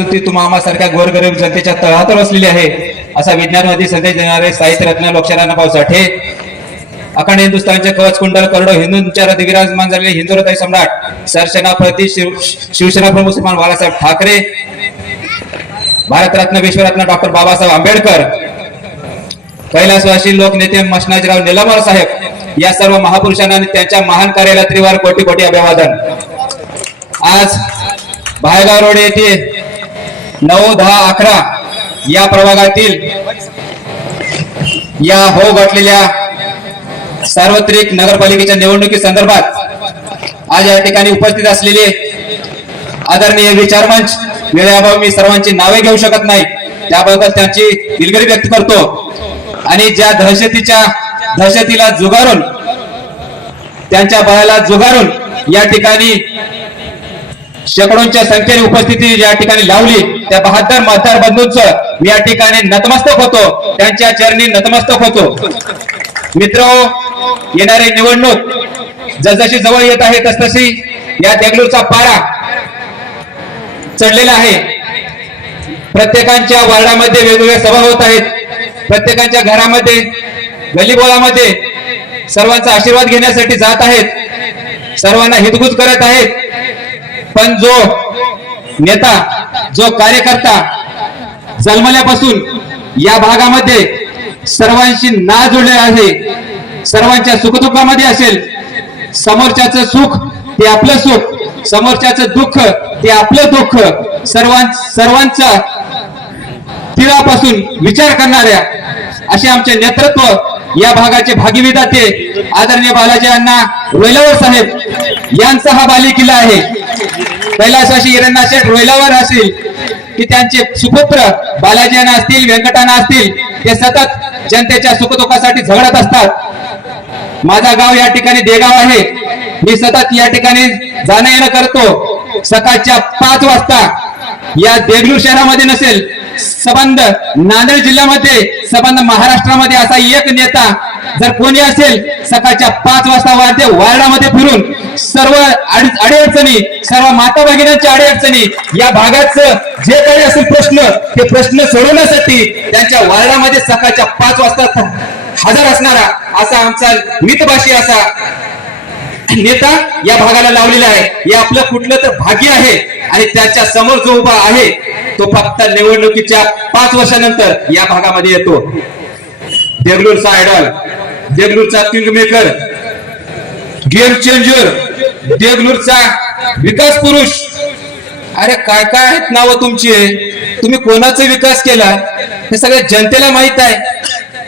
स्तुती तुम्हा आम्हासारख्या गोरगरीब जनतेच्या तळहात बसलेली आहे. असा विज्ञानवादी संदेश देणारे साहित्यरत्न लोकशाहीराणा भाऊ साठे अखंड हिंदुस्थानचे कवच कुंडल करोडो हिंदूंच्या हृदय विराजमान झालेले हिंदू हृदय सम्राट सरसेनापती शिव शिवसेना प्रमुख श्रीमान बाळासाहेब ठाकरे. भारतरत्न विश्वरत्न डॉक्टर बाबासाहेब आंबेडकर. कैलासवासी लोकनेते मशनाजीराव निलमर साहेब. या सर्व महापुरुषांना आणि त्यांच्या महान कार्याला त्रिवार कोटी कोटी अभिवादन. आज भायगाव रोड येथे नऊ दहा अकरा या प्रभागातील या हो घटलेल्या सार्वत्रिक नगरपालिकेच्या निवडणुकी संदर्भात आज या ठिकाणी उपस्थित असलेले आदरणीय विचारमंच वेळेअभावी मी सर्वांची नावे घेऊ शकत नाही त्याबद्दल त्यांची दिलगिरी व्यक्त करतो. आणि ज्या दहशतीच्या दहशतीला जुगारून त्यांच्या बळाला जुगारून या ठिकाणी शेकडोंच्या संख्येने उपस्थिती या ठिकाणी लावली त्या बहात्तर मतदार बंधूंचं मी या ठिकाणी नतमस्तक होतो. त्यांच्या चरणी नतमस्तक होतो. मित्र हो, येणारी निवडणूक जसजशी जवळ येत आहे तसतशी या देगलूरचा पारा चढलेला आहे. प्रत्येकांच्या वार्डामध्ये वेगवेगळ्या सभा होत आहेत. प्रत्येकांच्या घरामध्ये गलीबोळामध्ये सर्वांचा आशीर्वाद घेण्यासाठी जात आहेत. सर्वांना हितगुज करत आहेत. पण जो नेता जो कार्यकर्ता जन्मल्यापासून या भागामध्ये सर्वांशी ना जुळले आहे सर्वांच्या सुखदुःखामध्ये असेल समोरच्याच सुख ते आपलं सुख समोरच्याच दुःख ते आपलं दुःख सर्वां सर्वांचा तिळापासून विचार करणाऱ्या असे आमचे नेतृत्व या भागाचे भागीविदाते आदरणीय बालाजी अण्णा रोयलावर साहेब यांचा हा बाली किल्ला आहे. कैलासवासी हिरण्या शेठ असतील की त्यांचे सुपुत्र बालाजीना असतील व्यंकटाना असतील ते सतत जनतेच्या सुखदुःखासाठी झगडत असतात. माझा गाव या ठिकाणी देगाव आहे. मी सतत या ठिकाणी जाणं येणं करतो. सकाळच्या पाच वाजता या देगलूर शहरामध्ये नसेल संबंध नांदेड जिल्ह्यामध्ये संबंध महाराष्ट्रामध्ये असा एक नेता जर कोणी असेल सकाळच्या पाच वाजता वाढते वार्डामध्ये फिरून सर्व अडीअडचणी सर्व माता भगिनींच्या अडीअडचणी या भागाचं जे काही असेल प्रश्न ते प्रश्न सोडवण्यासाठी त्यांच्या वार्डामध्ये सकाळच्या पाच वाजता हजर असणारा असा आमचा मितभाषी असा नेता या भागाला लावलेला आहे. हे आपलं कुठलं तर भाग्य आहे आणि त्याच्यासमोर जो उभा आहे तो फक्त निवडणुकीच्या पाच वर्षानंतर या भागामध्ये येतो. देगलूरचा आयडॉल देगलूरचा किंगमेकर गेम चेंजर देगलूरचा विकास पुरुष. अरे काय काय आहेत नाव तुमची? तुम्ही कोणाचा विकास केला? हे सगळ्या जनतेला माहीत आहे.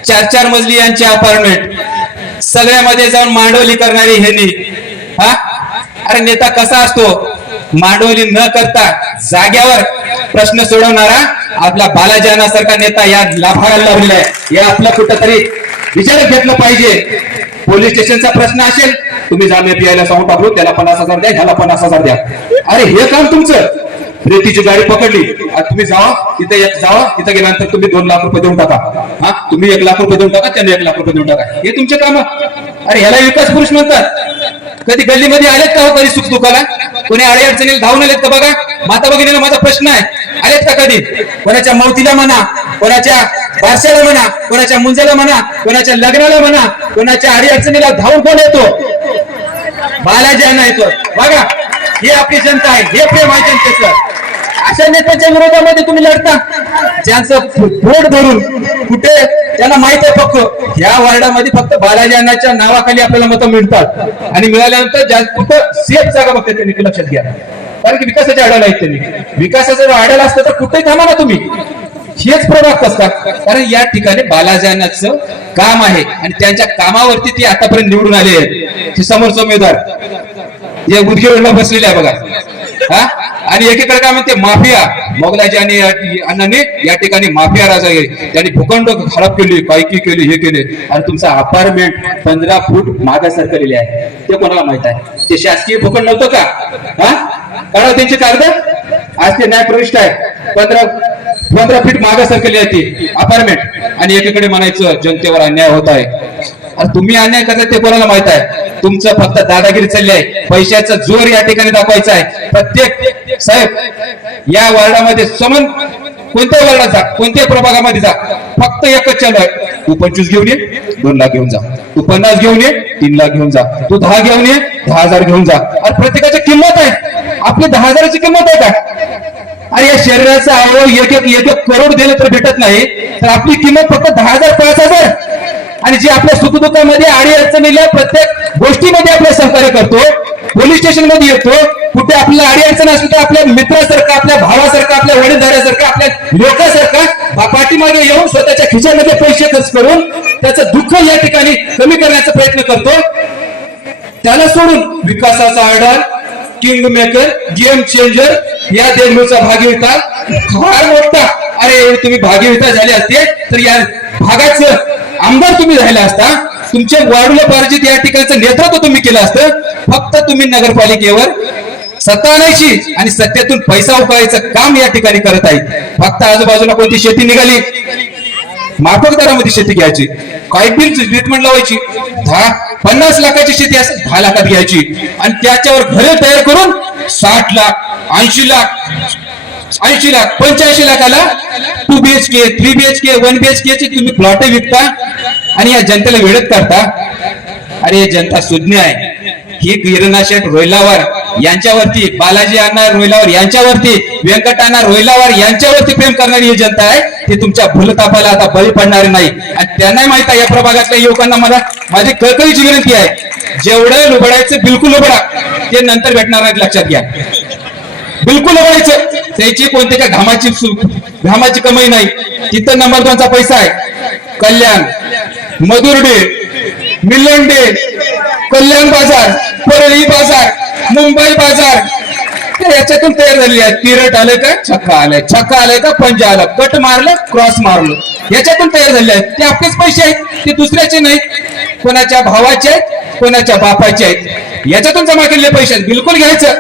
चार चार मजली यांची अपार्टमेंट सगळ्यामध्ये जाऊन मांडवली करणारी ह्यांनी. हा? अरे नेता कसा असतो? मांडवली न करता जाग्यावर प्रश्न सोडवणारा आपला बालाजी सारखा नेता या लाभाला लावलेला आहे. या आपलं कुठंतरी विचारात घेतलं पाहिजे. पोलीस स्टेशनचा प्रश्न असेल तुम्ही जामे पियाला सांगून टाकलो त्याला पन्नास हजार द्या ह्याला पन्नास हजार द्या. अरे हे काम तुमचं. रेतीची गाडी पकडली. तुम्ही जावा तिथे जावा तिथे गेल्यानंतर तुम्ही दोन लाख रुपये देऊन टाका. हा तुम्ही एक लाख रुपये देऊन टाका त्यांनी एक लाख रुपये देऊन टाका. हे तुमचे काम. अरे ह्याला विकास पुरुष म्हणतात. कधी गल्लीमध्ये आलेत का हो कधी सुख दुखाला? कोणी आडे अडचणीला धावून आलेत का बघा? माता भगिनीला माझा प्रश्न आहे. आलेत का कधी? कोणाच्या मौतीला म्हणा कोणाच्या बारशाला म्हणा कोणाच्या मुंजाला म्हणा कोणाच्या लग्नाला म्हणा कोणाच्या अडीअडचणीला धावून कोण येतो? बालाजी यांना येतो. बघा ही आपली जनता आहे हे प्रेम आहे जनतेचं. अशा नेत्याच्या विरोधामध्ये तुम्ही लढता. ज्यांचं पोट भरून कुठे त्यांना माहीत आहे फक्त या वार्डामध्ये फक्त बालाजी अण्णाच्या नावाखाली आपल्याला मतं मिळतात. आणि मिळाल्यानंतर फक्त कुठं सेफ जागा बघते त्यांनी लक्षात घ्या. कारण की विकासाचे आढळ आहेत त्यांनी. विकासाचं जर असतं तर कुठेही थांबा ना तुम्ही. हेच प्रभाग असतात कारण या ठिकाणी बालाजानाचं काम आहे. आणि त्यांच्या कामावरती ती आतापर्यंत निवडून आले आहेत. ते समोरचे उमेदवार. या उदगीरला बसलेले आहे बघा. हा? आणि एकीकडे काय म्हणते माफिया. मोगलाजी आणि अण्णांनी या ठिकाणी माफिया राजा आहे त्यांनी भूखंड खराब केली पायकी केली हे केले. आणि तुमचा अपार्टमेंट पंधरा फूट मागे सरकलेले आहे. ते कोणाला माहीत आहे? ते शासकीय भूखंड नव्हतं का? हा? काढा हो त्यांची कागद. आज ते न्याय प्रविष्ट आहे. पंधरा पंधरा फीट मागे सरकली आहे ती. अपार्टमेंट आणि एकीकडे म्हणायचं जनतेवर अन्याय होत आहे. तुम्ही अन्याय करताय ते कोणाला माहीत आहे? तुमचं फक्त दादागिरी चालली आहे. पैशाचा जोर या ठिकाणी दाखवायचा आहे. प्रत्येक साहेब या वार्डामध्ये समन कोणत्या वार्डात जा कोणत्या प्रभागामध्ये जा. फक्त एकच चालू आहे. तू पंचवीस घेऊन ये दोन लाख घेऊन जा. तू पन्नास घेऊन ये तीन लाख घेऊन जा. तू दहा घेऊन ये दहा हजार घेऊन जा. आणि प्रत्येकाची किंमत आहे. आपली दहा हजाराची किंमत आहे का? आणि या शरीराचा अवयव एक एक एक एक करोड दिले तर भेटत नाही. तर आपली किंमत फक्त दहा हजार पाच हजार. आणि जे आपल्या सुखदुःखामध्ये आडी अडचणीला प्रत्येक गोष्टीमध्ये आपल्या सहकार्य करतो. पोलीस स्टेशनमध्ये येतो. कुठे आपल्याला आडी अडचण असली तर आपल्या मित्रासारखं आपल्या भावासारखं आपल्या वडीलधाऱ्यासारखा आपल्या लोकासारखा पाठीमागे येऊन स्वतःच्या खिशामध्ये पैसे खर्च करून त्याचं दुःख या ठिकाणी कमी करण्याचा प्रयत्न करतो. त्याला सोडून विकासाचा आधार किंग मेकर गेम चेंजर या देगलूरचा भागीविता फार मोठा. अरे तुम्ही भागीविता झाले असते. तर या भागाचं आमदार तुम्ही झाले असता. तुमच्या वाढूला पार्जित या ठिकाणचं नेतृत्व तुम्ही केलं असतं. फक्त तुम्ही नगरपालिकेवर सत्ता आणायची आणि सत्तेतून पैसा उकळायचं काम या ठिकाणी करत आहे फक्त आजूबाजूला कोणती शेती निघाली? माफक दरामध्ये शेती घ्यायची. काही बिल ट्रीटमेंट लावायची दहा पन्नास लाखाची शेती असेल दहा लाखात घ्यायची. आणि त्याच्यावर घरे तयार करून साठ लाख ऐंशी लाख ऐंशी लाख पंच्याऐंशी लाखाला two BHK three BHK one BHK ची तुम्ही प्लॉट विकता आणि या जनतेला वेळत करता. अरे जनता सुज्ञ आहे. ही किरणा शेठ रोहिलावर यांच्यावरती बालाजी अण्णा रोहिलावर यांच्यावरती व्यंकट अण्णा यांच्यावरती प्रेम करणारी ही जनता आहे. ते तुमच्या भूलतापाला आता बळी पडणार नाही. आणि त्यांनाही माहीत आहे या प्रभागातल्या युवकांना मला माझी कळकळीची विनंती आहे. जेवढं लुबडायचं बिलकुल लुबडा. ते नंतर भेटणार आहेत लक्षात घ्या. बिलकुल उबडायचं त्याची कोणती काय घामाची घामाची कमाई नाही. तिथं नंबर दोनचा पैसा आहे. कल्याण मधुरडे मिलंडे कल्याण बाजार परळी बाजार मुंबई बाजार तर याच्यातून तयार झालेली आहे? तिरट आलं का? छक्का आलाय. छक्का आलाय का? पंजा आला. कट मारलं क्रॉस मारलं. याच्यातून तयार झालेले आहेत ते आपलेच पैसे आहेत. ते दुसऱ्याचे नाहीत. कोणाच्या भावाचे आहेत कोणाच्या बापाचे आहेत. याच्यातून जमा केलेले पैसे आहेत. बिलकुल घ्यायचं.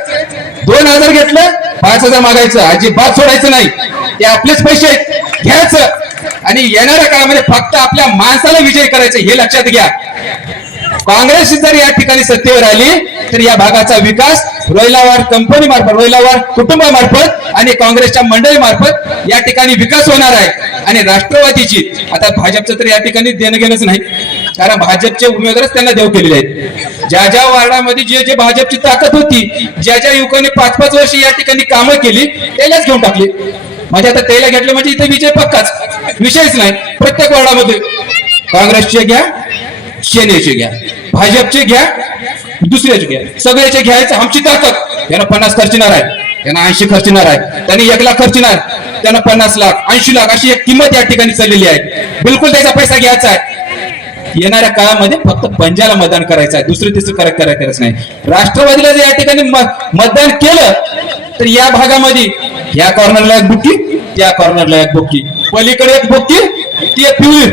दोन हजार घेतलं पाच हजार मागायचं. अजिबात सोडायचं नाही. ते आपलेच पैसे आहेत. घ्यायचं. आणि येणाऱ्या काळामध्ये फक्त आपल्या माणसाला विजय करायचं हे लक्षात घ्या. काँग्रेस जर या ठिकाणी सत्तेवर आली तर या भागाचा विकास रोहिलावार कंपनी मार्फत रोयलावार कुटुंबामार्फत आणि काँग्रेसच्या मंडळी मार्फत या ठिकाणी विकास होणार आहे. आणि राष्ट्रवादीची आता भाजपचं तर या ठिकाणी देणं घेणंच नाही. कारण भाजपचे उमेदवारच त्यांना देव केलेले आहेत. ज्या ज्या वार्डामध्ये जे जे भाजपची ताकद होती ज्या ज्या युवकांनी पाच पाच वर्ष या ठिकाणी कामं केली त्यालाच घेऊन टाकली. म्हणजे आता त्याला घेतलं म्हणजे इथे विजय पक्काच. विषयच नाही. प्रत्येक वार्डामध्ये. काँग्रेसचे घ्या सेनेचे घ्या. भाजपचे घ्या दुसऱ्याचे घ्या. सगळ्याचे घ्यायचं आमची ताकद. यानं पन्नास खर्चणार आहे. त्यांना ऐंशी खर्चणार आहे. त्यांनी एक लाख खर्चणार त्यांना पन्नास लाख ऐंशी लाख अशी एक किंमत या ठिकाणी चाललेली आहे. बिलकुल त्याचा पैसा घ्यायचा आहे. येणाऱ्या काळामध्ये फक्त पंजाला मतदान करायचं आहे. दुसरं तिसरं करायचं करायचं नाही. राष्ट्रवादीला जर या ठिकाणी म- मतदान केलं तर या भागामध्ये या कॉर्नरला एक बुक्की त्या कॉर्नरला एक बुक्की. पलीकडे एक बुक्की ती एक पिवळी.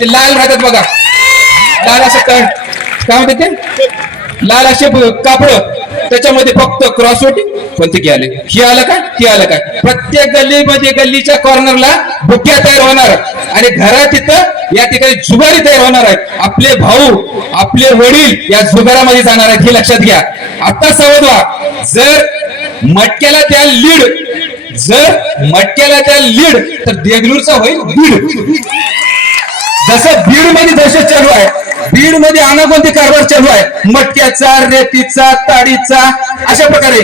ते लाल राहतात बघा. लाल असं काय काय म्हणते ते? लाल असे कापड. त्याच्यामध्ये फक्त क्रॉस होती कोणते की आले हे आलं काय हे आलं काय प्रत्येक गल्लीमध्ये गल्लीच्या कॉर्नरला बुक्या तयार होणार. आणि घरा तिथं या ठिकाणी जुगारी तयार होणार आहेत. आपले भाऊ आपले वडील या जुगारामध्ये जाणार आहेत. हे लक्षात घ्या. आता समजवा. जर मटक्याला त्या लीड जर मटक्याला त्या लीड तर देगलूरचा होईल बीड जसं बीडमध्ये दहशत चालू आहे बीडमध्ये अनाकोणते कारभार चालू आहे. मटक्याचा रेतीचा ताडीचा अशा प्रकारे.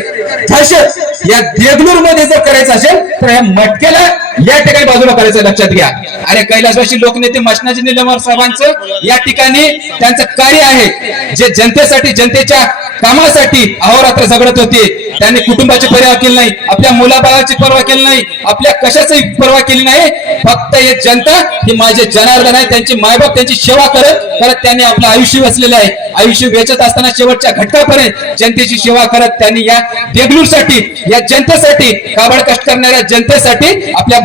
दहशत या देगलूरमध्ये जर करायचं असेल तर या मटक्याला या ठिकाणी बाजूला करायचं लक्षात घ्या. आणि कैलासवासी लोकनेते मशनाजी निलंबर साहेबांचं या ठिकाणी त्यांचं कार्य आहे जे जनतेसाठी जनतेच्या कामासाठी अहोरात्र झगडत होते. त्यांनी कुटुंबाची पर्वा केली नाही आपल्या मुलाबाळाची पर्वा केली नाही आपल्या कशाची पर्वा केली नाही. फक्त हे जनता ही माझे जनार्दन आहे त्यांची मायबाप त्यांची सेवा करत करत त्यांनी आपलं आयुष्य वसलेलं आहे. आयुष्य वेचत असताना शेवटच्या घटकापर्यंत जनतेची सेवा करत त्यांनी या देगलूरसाठी या जनतेसाठी काबड कष्ट करणाऱ्या जनतेसाठी आपल्या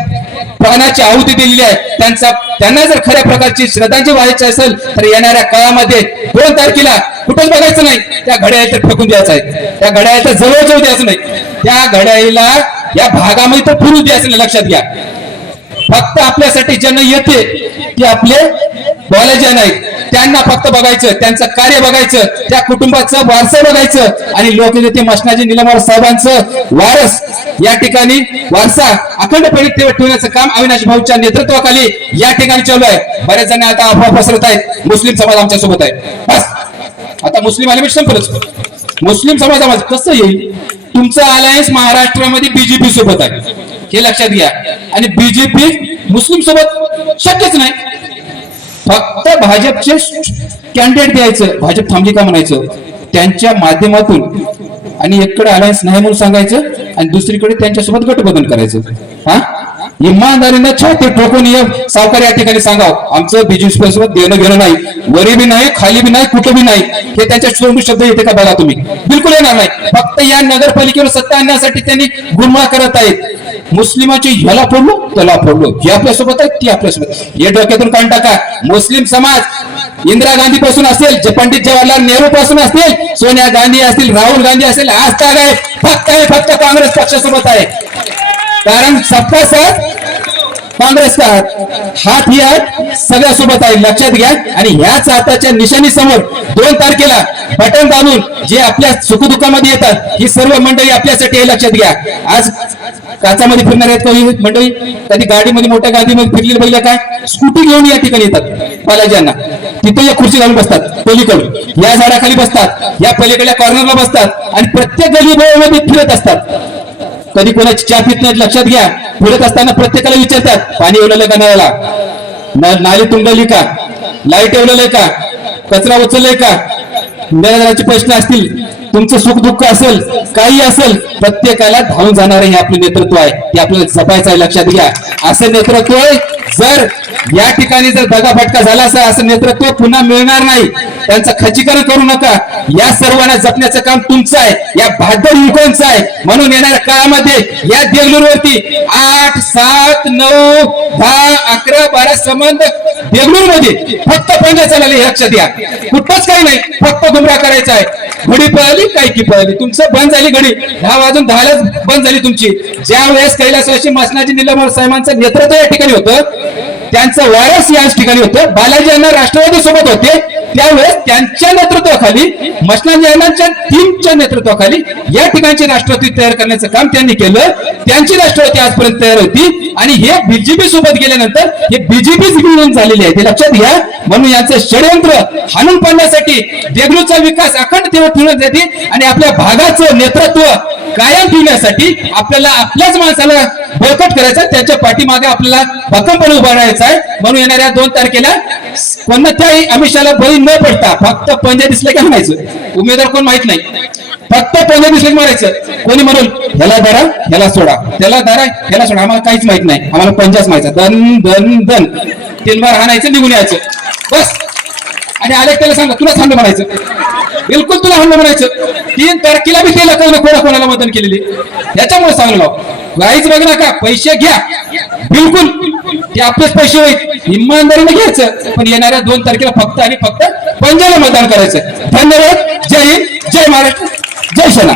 प्राणाची आहुती दिलेली आहे. त्यांचा त्यांना जर खऱ्या प्रकारची श्रद्धांजली व्हायची असेल तर येणाऱ्या काळामध्ये दोन तारखेला कुठंच बघायचं नाही. त्या घड्याळ तर फेकून द्यायचं आहे. त्या घड्याळ जवळ जवळ जाऊ द्यायचं नाही. त्या घड्याळीला या भागामध्ये तर फिरू द्यायचं नाही. लक्षात घ्या. फक्त आपल्यासाठी ज्यांना येते ते आपले बालाजी नाही त्यांना फक्त बघायचं त्यांचं कार्य बघायचं त्या कुटुंबाचं वारसं बघायचं आणि लोकनेते मशनाजी निलमवार साहेबांचं वारस या ठिकाणी वारसा अखंडपणे ठेवण्याचं काम अविनाश भाऊच्या नेतृत्वाखाली या ठिकाणी चालू आहे. बऱ्याच जण आता अफवा पसरत आहेत. मुस्लिम समाज आमच्यासोबत आहे. बस. आता मुस्लिम आले संपलंच मुस्लिम समाजामध्ये कसं येईल? तुमचं अलायन्स महाराष्ट्रामध्ये बीजेपी सोबत आहे. हे लक्षात घ्या. आणि बीजेपी मुस्लिम सोबत शक्यच नाही. फक्त भाजपचे कॅन्डिडेट द्यायचं. भाजप थांबली का म्हणायचं? त्यांच्या माध्यमातून. आणि एककडे अलायन्स नाही म्हणून सांगायचं आणि दुसरीकडे त्यांच्यासोबत गटबंधन करायचं. हा? इमानदारीनं छाती ठोकून ये सावकार या ठिकाणी सांगाव आमचं बीजेपी सोबत देणं घेणं नाही. वरी बी नाही खाली बी नाही कुठे बी नाही. हे त्यांच्या शोधून शब्द येते का बघा तुम्ही? बिलकुल येणार नाही. फक्त या नगरपालिकेवर सत्ता आणण्यासाठी त्यांनी गुन्हा करत आहेत. मुस्लिमाची ह्याला फोडलो त्याला फोडलो. हे आपल्यासोबत आहे ती आपल्यासोबत हे डोक्यातून काढून टाका. मुस्लिम समाज इंदिरा गांधी पासून असेल जे पंडित जवाहरलाल नेहरू पासून असतील सोनिया गांधी असतील राहुल गांधी असेल आज काय फक्त आहे फक्त काँग्रेस पक्षासोबत आहे. कारण सत्ता साथ काँग्रेस का हात हात ही हात सगळ्या सोबत आहे. लक्षात घ्या. आणि ह्याच हाताच्या निशाणी समोर दोन तारखेला बटन दाबून जे आपल्या सुखदुःखामध्ये येतात ही सर्व मंडळी आपल्यासाठी आहे लक्षात घ्या. आज काचामध्ये फिरणार आहेत काही मंडळी? कधी गाडीमध्ये मोठ्या गाडीमध्ये फिरलेली बैल काय स्कूटी घेऊन या ठिकाणी येतात बालाजींना. तिथे या खुर्ची घालून बसतात पलीकडून. या झाडाखाली बसतात या पलीकडल्या कॉर्नरला बसतात आणि प्रत्येक गली फिरत असतात. कधी कोणाची चहा पित नाहीत लक्षात घ्या. फिरत असताना प्रत्येकाला विचारतात पाणी एवढलं का नळाला? नाली तुंबली का? लाइट एवढलंय का? कचरा उचललाय का? निराधाराचे प्रश्न असतील तुमचं सुख दुःख असेल काही असेल प्रत्येकाला धावून जाणारे हे आपलं नेतृत्व आहे ते आपल्याला जपायचं आहे लक्षात घ्या. असं नेतृत्व आहे जर या ठिकाणी जर दगाफटका झाला असं असं नेतृत्व पुन्हा मिळणार नाही त्यांचं खचीकरण करू नका. या सर्वांना जपण्याचं काम तुमचं आहे या भादर युवकांचं आहे. म्हणून येणाऱ्या काळामध्ये या देगलूरवरती आठ सात नऊ दहा अकरा बारा संबंध देगलूरमध्ये फक्त पंजा चालले हे लक्षात द्या. कुठंच काही नाही फक्त गुमराह करायचा आहे. घडी पळाली काय की पळाली? तुमचं बंद झाली घडी. दहा वाजून दहालाच बंद झाली तुमची. ज्या वेळेस कैलासवासी मसनाजी निलम साहेबांचं नेतृत्व या ठिकाणी होतं त्यांचं वारस याच ठिकाणी होतं. बालाजी यांना राष्ट्रवादी सोबत होते. त्यावेळेस त्यांच्या नेतृत्वाखाली मसनाजी यांच्या टीमच्या नेतृत्वाखाली या ठिकाणची राष्ट्रवादी तयार करण्याचं काम त्यांनी केलं. त्यांची राष्ट्रवादी आजपर्यंत तयार होती. आणि हे बीजेपी सोबत गेल्यानंतर हे बीजेपीच मिळून झालेले आहे. ते लक्षात घ्या. म्हणून यांचं षडयंत्र हाणून पाडण्यासाठी देगलूरचा विकास अखंड ठेवत ठेवण्यासाठी आणि आपल्या भागाचं नेतृत्व कायम ठेवण्यासाठी आपल्याला आपल्याच माणसाला बळकट करायचं. त्याच्या पाठीमागे आपल्याला भक्कमपणे उभा राहायचा आहे. म्हणून येणाऱ्या दोन तारखेला कोणत्याही अमिषाला बळी न पडता फक्त पंजा दिसले की म्हणायचं? उमेदवार कोण माहीत नाही. फक्त पंजा दिसले की मारायचं कोणी म्हणून? ह्याला धरा ह्याला सोडा. त्याला धरा ह्याला सोडा. आम्हाला काहीच माहीत नाही. आम्हाला पंजाच माहिती दन दन दन तीन बार हाणायचं निघून यायचं. बस. आणि आले त्याला सांगा तुला थांब म्हणायचं. बिलकुल तुला हल्ला म्हणायचं. तीन तारखेला बी केलं कळलं कोणा कोणाला मतदान केलेली. याच्यामुळे सांगलो काहीच बघ नका पैसे घ्या. बिलकुल. ते आपलेच पैसे होईल. इमानदारीने घ्यायचं. पण येणाऱ्या दोन तारखेला फक्त आणि फक्त पंजाला मतदान करायचं. धन्यवाद. जय हिंद. जय महाराष्ट्र. जय सेना.